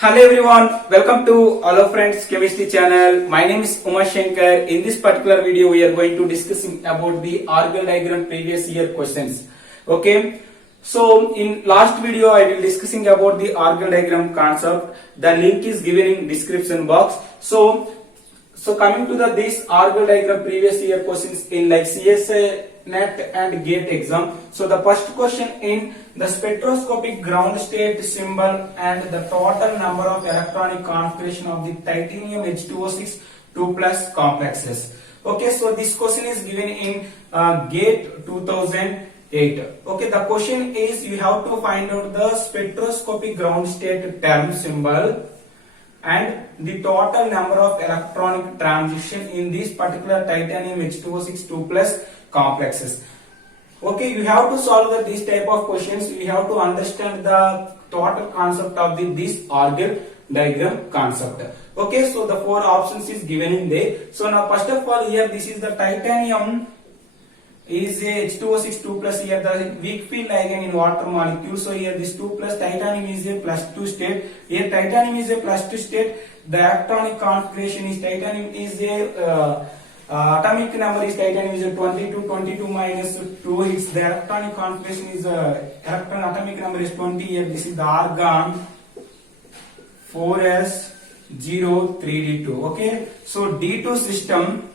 Hello everyone, welcome to Hello Friends Chemistry channel. My name is Uma Shankar. In this particular video, we are going to discussing about the Argand diagram previous year questions. Okay, so in last video, I will discussing about the Argand diagram concept. The link is given in description box. So coming to this Argand diagram previous year questions in like CSA, NET and GATE exam. So the first question in the spectroscopic ground state symbol and the total number of electronic configuration of the titanium H2O6 2 plus complexes. Okay, so this question is given in GATE 2008. Okay, the question is you have to find out the spectroscopic ground state term symbol and the total number of electronic transition in this particular titanium H2O6 2 plus complexes. Okay, you have to solve these type of questions. You have to understand the total concept of this Argand diagram concept. Okay, so the four options is given in there. So now first of all here this is the titanium is a H2O6 2 plus, here the weak field ligand in water molecule. So here this 2 plus titanium is a plus 2 state. Here titanium is a plus 2 state. The electronic configuration is titanium is a atomic number is titanium is a 22 minus 2. It's the electronic configuration is electron atomic number is 20. Here this is the argon 4s03d2. Okay, so D2 system,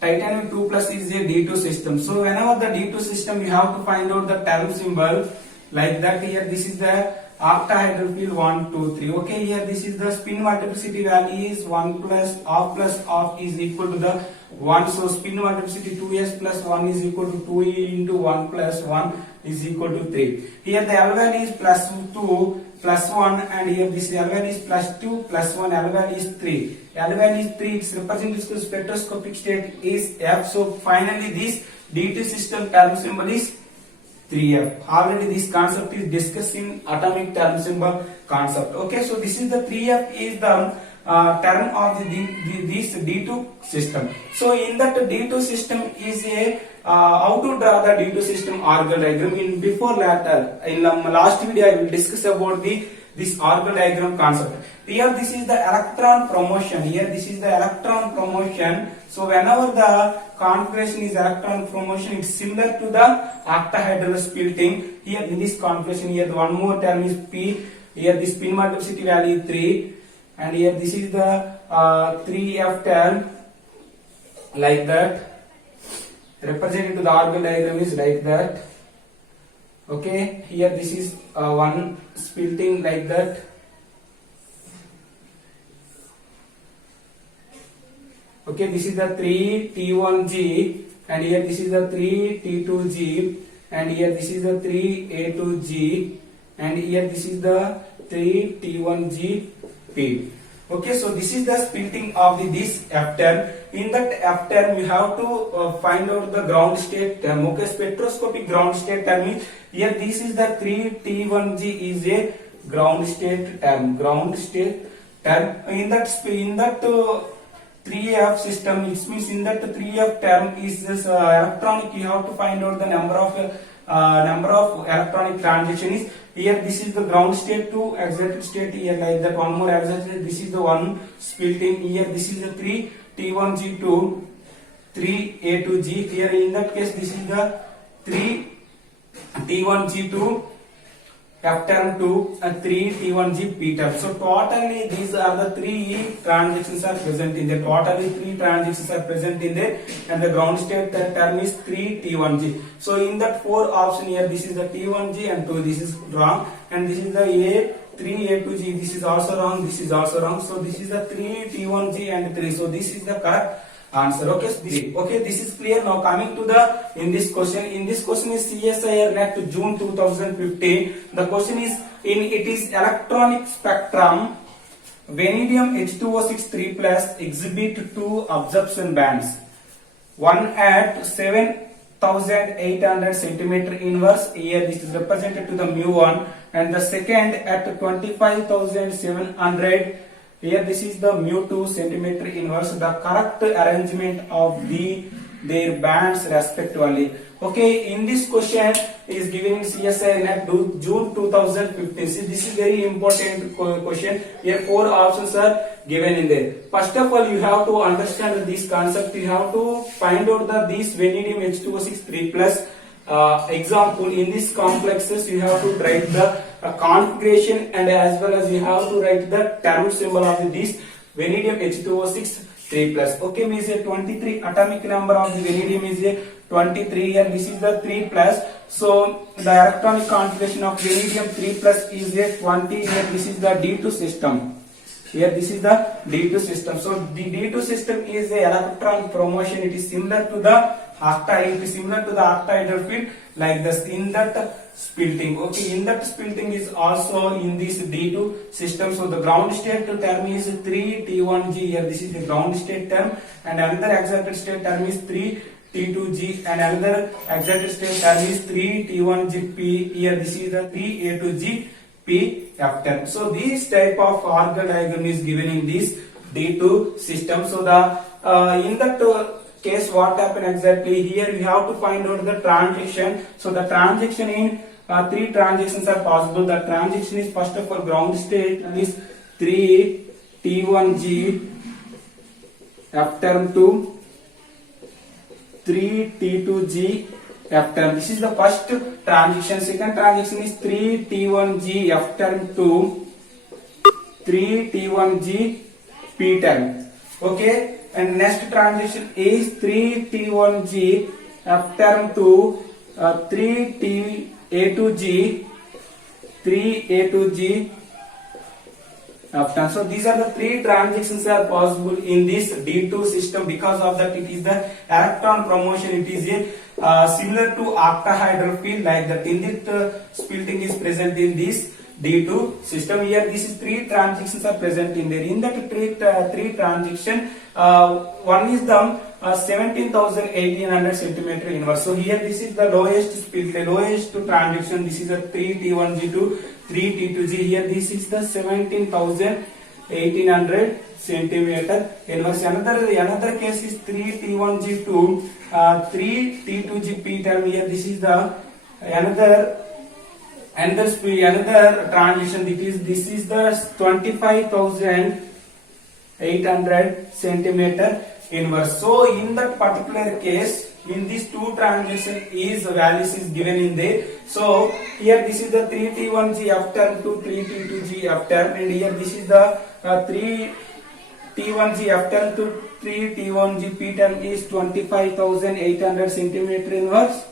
titanium 2 plus is a D2 system. So whenever the D2 system, you have to find out the term symbol like that. Here this is the octahedral field 1 2 3. Okay, here this is the spin multiplicity value is 1 plus half is equal to the 1. So spin multiplicity 2s plus 1 is equal to 2 into 1 plus 1 is equal to 3. Here the L value is plus 2 plus 1, and here this L value is plus 2 plus 1, L value is 3. L value is 3, its representative spectroscopic state is F. So finally this D2 system term symbol is 3F. Already this concept is discussed in atomic term symbol concept. Okay, so this is the 3F is the term of this D2 system. So in that D2 system is a how to draw the D2 system Argand diagram. In before later in last video I will discuss about this Argand diagram concept. Here this is the electron promotion. Here this is the electron promotion. So whenever the configuration is electron promotion, it's similar to the octahedral splitting. Here in this configuration, here the one more term is P. Here the spin multiplicity value is 3, and here this is the 3F term like that. Represented to the Argand diagram is like that. Okay, here this is one splitting like that. Okay, this is the 3T1G, and here this is the 3T2G, and here this is the 3A2G, and here this is the 3T1GP. Okay, so this is the splitting of this F term. In that F term, you have to find out the ground state term. Okay, spectroscopic ground state term is here. This is the 3T1G is a ground state term. Ground state term. In that 3F system, it means in that 3F term is this electronic. You have to find out the number of electronic transitions. Here this is the ground state to excited state. Here like that one more excited. This is the one splitting. Here this is the 3T1G to 3A2G. Here in that case this is the 3T1G to F term to 3T1G P term. So totally these are the 3 transactions are present in there. Totally 3 transactions are present in there, and the ground state term is 3T1G. So in that 4 option here, this is the T1G and 2. This is wrong, and this is the 3A2G. This is also wrong. This is also wrong. So this is the 3T1G and 3. So this is the correct answer. Okay, this is clear. Now coming to in this question is CSIR NET June 2015. The question is it is electronic spectrum. Vanadium H2O6 3 plus exhibit 2 absorption bands. One at 7,800 centimeter inverse. Here this is represented to the mu1, and the second at 25,700. Here this is the mu2 centimeter inverse. The correct arrangement of their bands respectively. Okay, in this question is given in CSIR net June 2015. See, this is very important question. Here 4 options are given in there. First of all, you have to understand this concept. You have to find out this vanadium H2O6 3 plus example. In these complexes, you have to write the configuration, and as well as you have to write the term symbol of this vanadium H2O6 3 plus. Okay, means a 23 atomic number of the vanadium is a 23 here. This is the 3 plus. So the electronic configuration of vanadium 3 plus is a 20 here. This is the D2 system. Here this is the D2 system. So the D2 system is a electron promotion. It is similar to the octahedral. It is similar to the octahedral field like this in that splitting. Okay, in that splitting is also in this D2 system. So the ground state term is 3T1G here. This is the ground state term, and another excited state term is 3T2G, and another excited state term is 3T1GP here. This is the 3A2G P F term. So this type of organ diagram is given in this D2 system. So the in that case, what happened exactly here? We have to find out the transition. So the transition in 3 transitions are possible. The transition is first of all ground state, and is 3T1G F term to 3T2G F term. This is the first transition. Second transition is 3T1G F term to 3T1G P term. Okay, and next transition is 3T1G F term to 3A2G F term. So these are the 3 transitions are possible in this D2 system. Because of that, it is the electron promotion. It is a similar to octahedral field like that. In that splitting is present in this D2 system. Here this is 3 transitions are present in there. In that 3 transition, one is the 17,1800 centimeter inverse. So here this is the lowest split, the lowest transition. This is a 3T1G to 3T2G. Here this is the 17,1800 centimeter inverse. Another case is 3T1G to 3T2G P term. Here this is the another transition. This is the 25,800 centimeter inverse. So in that particular case, in these 2 transition is values is given in there. So here this is the 3T1G F term to 3T2G F term, and here this is the 3T1G F term to 3T1G P term is 25,800 centimeter inverse.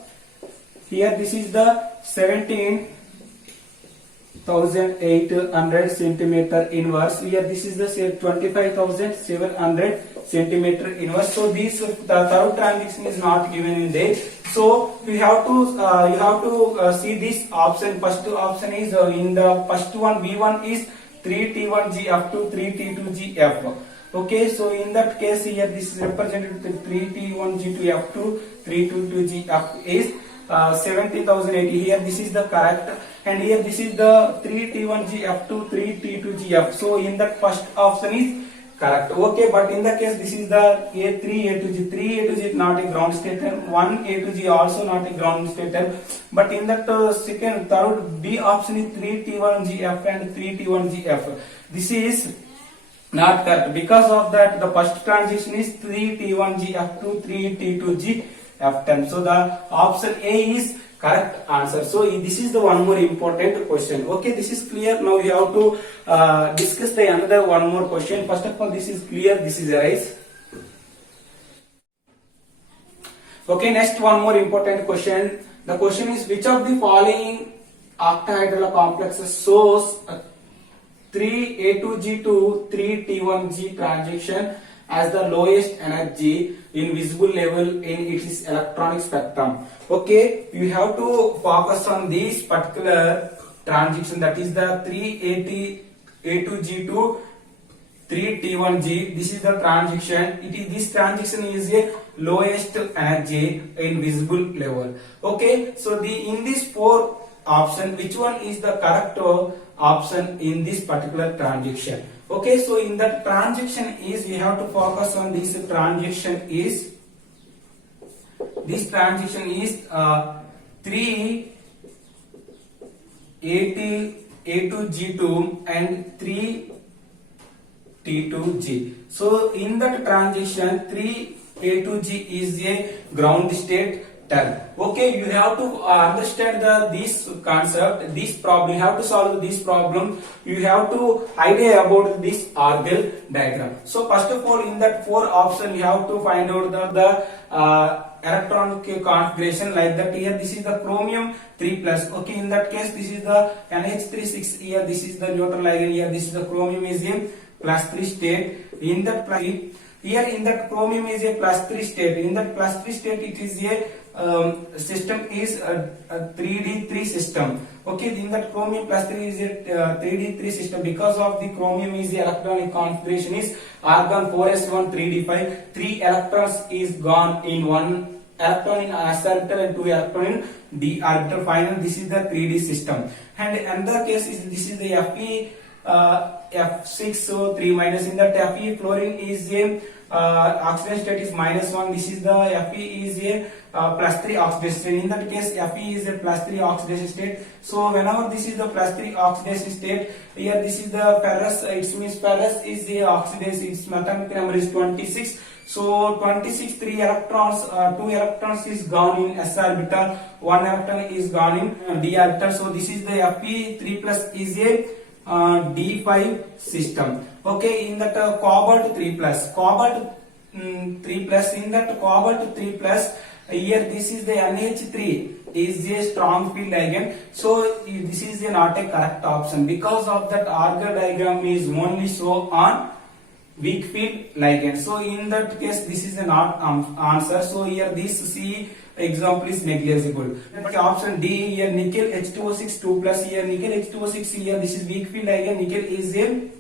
Here this is the 17,800 centimeter inverse. Here this is the 25,700 centimeter inverse. So this the third transition is not given in there. So you have to see this option. First option is in the first one, V1 is 3T1G F to 3T2G F. Okay, so in that case here this is represented with 3T1G to F to 3T2G F is 70,080. Here this is the correct, and here this is the 3T1G F to 3T2G F. So in that first option is correct. Okay, but in the case this is the A3A2G. 3A2G is not a ground state term. 1A2G also not a ground state term. But in that third B option is 3T1G F and 3T1G F. This is not correct. Because of that, the first transition is 3T1G F to 3T2G F term. So the option A is correct answer. So this is the one more important question. Okay, this is clear. Now we have to discuss the another one more question. First of all, this is clear. This is arise. Okay, next one more important question. The question is, which of the following octahedral complexes shows 3A2G to 3T1G transition as the lowest energy in visible level in its electronic spectrum? Okay, you have to focus on this particular transition, that is the 3A2G to 3T1G. This is the transition. This transition is a lowest energy in visible level. Okay, so in this 4 option, which one is the correct option in this particular transition? Okay, so in that transition is, we have to focus on this transition is 3 A2G2 and 3T2G. So in that transition 3A2G is a ground state term. Okay, you have to understand this concept, this problem. You have to solve this problem. You have to idea about this Argel diagram. So first of all, in that 4 option, you have to find out the electronic configuration like that. Here this is the chromium 3 plus. Okay, in that case this is the NH36. Here this is the neutral ligand. Here this is the chromium is a plus 3 state. In that here in that chromium is a plus 3 state. In that plus 3 state it is a system is a 3D3 system. Okay, in that chromium plus 3 is a 3D3 system. Because of the chromium is the electronic configuration is argon 4s1 3d5. 3 electrons is gone in 1 electron in s orbital and 2 electron in d orbital. Finally this is the 3D system. And another case is this is the Fe F6, so 3 minus. In that Fe fluorine is a oxidation state is -1. This is the Fe is a plus 3 oxidation state. In that case Fe is a plus 3 oxidation state. So whenever this is the plus 3 oxidation state, here this is the ferrous, it means ferrous is the oxidation, its atomic number is 26. So 26 3 electrons, 2 electrons is gone in s orbital, 1 electron is gone in d orbital. So this is the Fe3 plus is a D5 system. Okay, in that cobalt 3 plus, cobalt 3 plus, in that cobalt 3 plus, here this is the NH3 is a strong field ligand. So this is not a correct option, because of that Argel diagram is only show on weak field ligand. So in that case this is a not answer. So here this C example is negligible. Option D, here nickel H2O6 2 plus, here nickel H2O6, here this is weak field ligand, nickel is a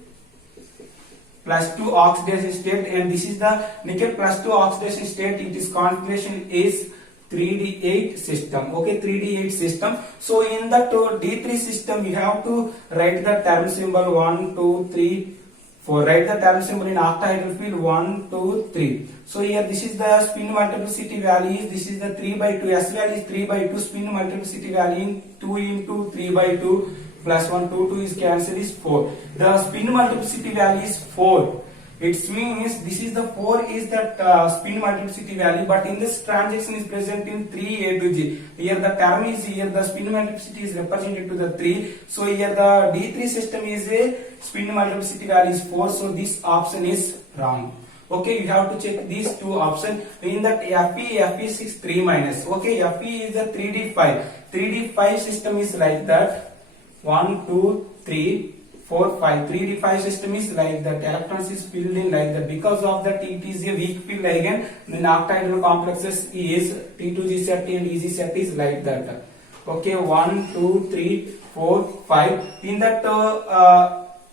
plus 2 oxidation state, and this is the nickel plus 2 oxidation state. It is configuration is 3D8 system. Okay, 3D8 system. So in that D3 system you have to write the term symbol 1 2 3 4. Write the term symbol in octahedral field 1 2 3. So here this is the spin multiplicity value, this is the 3 by 2, S value is 3 by 2, spin multiplicity value in 2 into 3 by 2 plus 1 2 is cancelled is 4. The spin multiplicity value is 4. It means this is the 4 is that spin multiplicity value, but in this transaction is present in 3A to G. Here the term is, here the spin multiplicity is represented to the 3. So here the D3 system is a spin multiplicity value is 4. So this option is wrong. Okay, you have to check these two options. In that Fe6 3 minus. Okay, Fe is a 3D5. 3D5 system is like that. 1 2 3 4 5. 3D5 system is like that. Electrons is filled in like that. Because of that it is a weak field ligand. Then octahedral complexes is T2G set and EG set is like that. Okay, 1 2 3 4 5.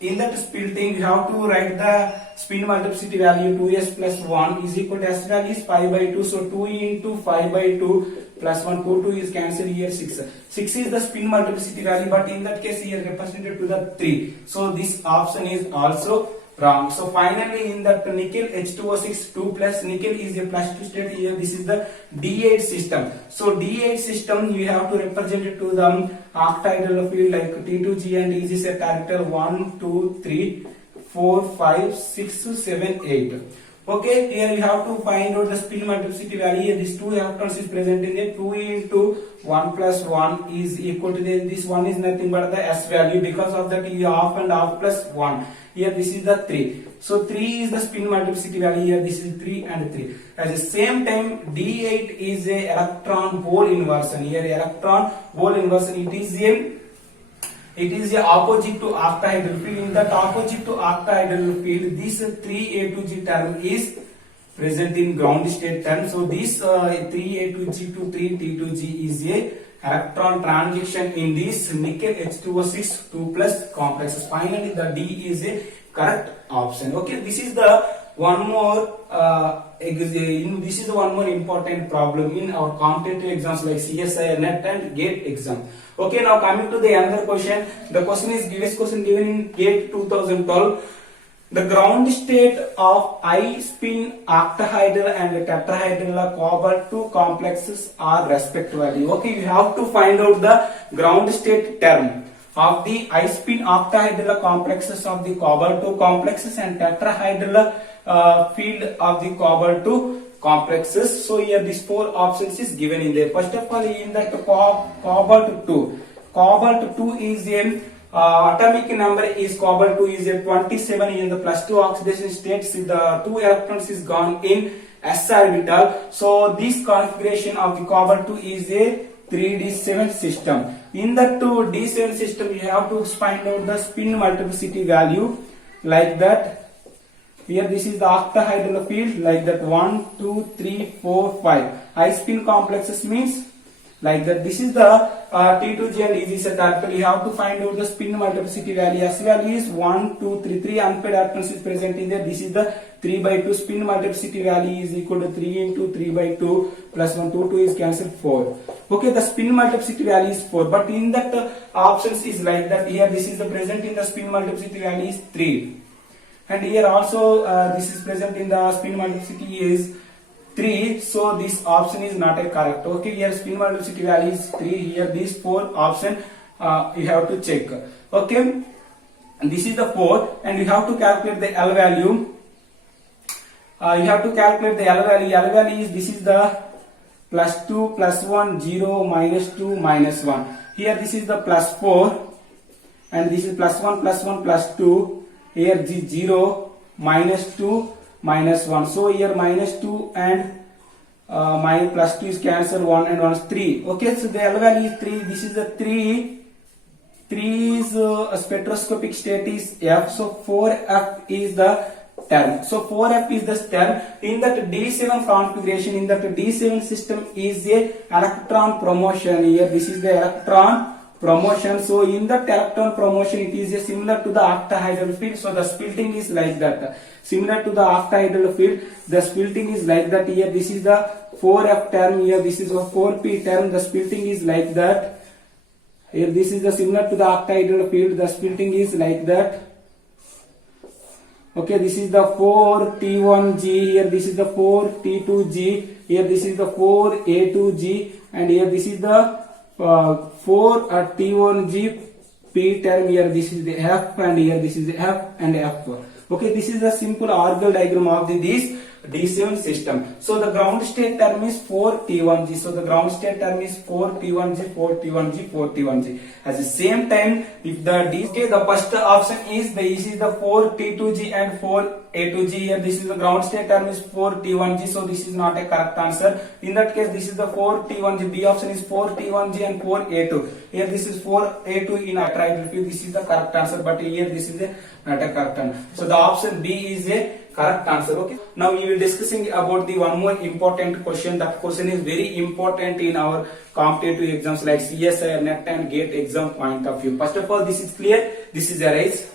In that splitting you have to write the spin multiplicity value 2s plus 1 is equal to s value is 5 by 2. So 2 into 5 by 2 plus 1 2 is cancelled, here 6. 6 is the spin multiplicity value, but in that case here represented to the 3. So this option is also wrong. So finally in that nickel H2O6 2 plus, nickel is a plus 2 state. Here this is the D8 system. So D8 system you have to represent it to the octahedral field like T2G and EG set orbital 1 2 3 4 5 6 7 8. Okay, here you have to find out the spin multiplicity value. Here this 2 electrons is present in there. 2 into 1 plus 1 is equal to this 1 is nothing but the s value. Because of that you half and half plus 1. Here this is the 3. So 3 is the spin multiplicity value. Here this is 3 and 3. At the same time D8 is a electron hole inversion. Here electron hole inversion, it is a opposite to octahedral field. In that opposite to octahedral field, this 3A to G term is present in ground state term. So this 3A to G to 3T to G is a electron transition in this nickel H2O6 2 plus complexes. Finally the D is a correct option. Okay, this is the one more this is the one more important problem in our competitive exams like CSIR, NET and GATE exam. Okay, now coming to the another question. The question is given in GATE 2012. The ground state of I spin octahedral and tetrahedral cobalt 2 complexes are respectively. Okay, you have to find out the ground state term. of the I-spin octahedral complexes of the cobalt-2 complexes and tetrahedral field of the cobalt-2 complexes. So here these four options is given in there. First of all, in that cobalt-2 is a atomic number is cobalt-2 is a 27 in the +2 oxidation states. The 2 electrons is gone in s orbital. So this configuration of the cobalt-2 is a 3d7 system. In the 2d7 system, you have to find out the spin multiplicity value like that. Here this is the octahedral field like that 1, 2, 3, 4, 5. I spin complexes means like that. This is the T2G and EG set orbital. You have to find out the spin multiplicity value. S value is 1, 2, 3. 3 unpaired electrons is present in there. This is the 3 by 2. Spin multiplicity value is equal to 3 into 3 by 2 plus 1, 2 is cancelled 4. Okay, the spin multiplicity value is 4. But in that options is like that. Here this is the present in the spin multiplicity value is 3. And here also this is present in the spin multiplicity is 3, so this option is not a correct. Okay, here spin multiplicity value is 3. Here these 4 option you have to check. Okay, and this is the 4, and you have to calculate the L value. You have to calculate the L value. L value is this is the +2 +1 0 -2 -1. Here this is the +4, and this is +1 +1 +2. Here the 0 -2 -1. So here -2 and +2 is cancelled. 1 and 1 is 3. Okay, so the L value is 3. This is the 3. 3 is spectroscopic state is F. So 4F is the term. So 4F is the term. In that D7 configuration, in that D7 system is a electron promotion. Here this is the electron promotion. So in that electron promotion, it is similar to the octahedral field. So the splitting is like that. Similar to the octahedral field, the splitting is like that. Here this is the 4F term. Here this is a 4P term. The splitting is like that. Here this is the similar to the octahedral field. The splitting is like that. Okay, this is the 4T1G. Here this is the 4T2G. Here this is the 4A2G, and here this is the 4T1G P term. Here this is the F, and here this is the F and F. Okay, this is the simple orbital diagram of this D7 system. So the ground state term is 4T1G. So the ground state term is 4T1G, 4T1G, 4T1G. At the same time, if the the first option is this is the 4T2G and 4A2G. Here this is the ground state term is 4T1G. So this is not a correct answer. In that case, this is the 4T1G. B option is 4T1G and 4A2. Here this is 4A2 in a triangle field. This is the correct answer. But here this is not a correct answer. So the option B is a correct answer. Okay, now we will discussing about the one more important question. That question is very important in our competitive exams like CSIR, NET and GATE exam point of view. First of all, this is clear. This is a race.